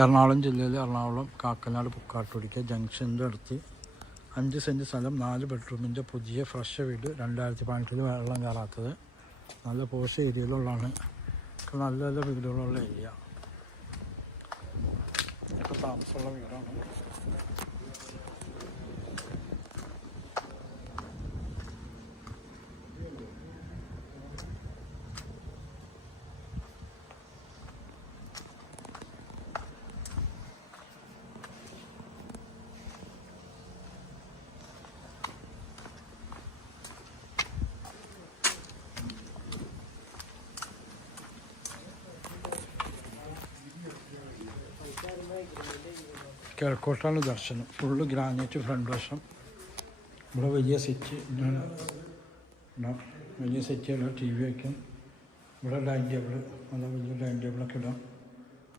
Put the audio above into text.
എറണാകുളം ജില്ലയിൽ എറണാകുളം കാക്കനാട് പുക്കാട്ടുപടിക്ക ജംഗ്ഷൻ്റെ അടുത്ത് 5 സെൻറ്റ് സ്ഥലം 4 ബെഡ്റൂമിൻ്റെ പുതിയ ഫ്രഷ് വീട് 2018 വെള്ളം കയറാത്തത് നല്ല പോഷ് ഏരിയയിലുള്ളതാണ്. നല്ല നല്ല വീടുകളുള്ള ഏരിയ. ഇപ്പോൾ താമസമുള്ള വീടാണ്. കിഴക്കോട്ടാണ് ദർശനം. ഫുള്ള് ഗ്രാനൈറ്റ് ഫ്രണ്ട് വശം. ഇവിടെ വലിയ സ്വിച്ച് വലിയ സ്വിച്ചുള്ള TV വയ്ക്കും. ഇവിടെ ഡൈനിങ് ടേബിൾ, നല്ല വലിയ ഡൈനിങ് ടേബിളൊക്കെ ഇടാം.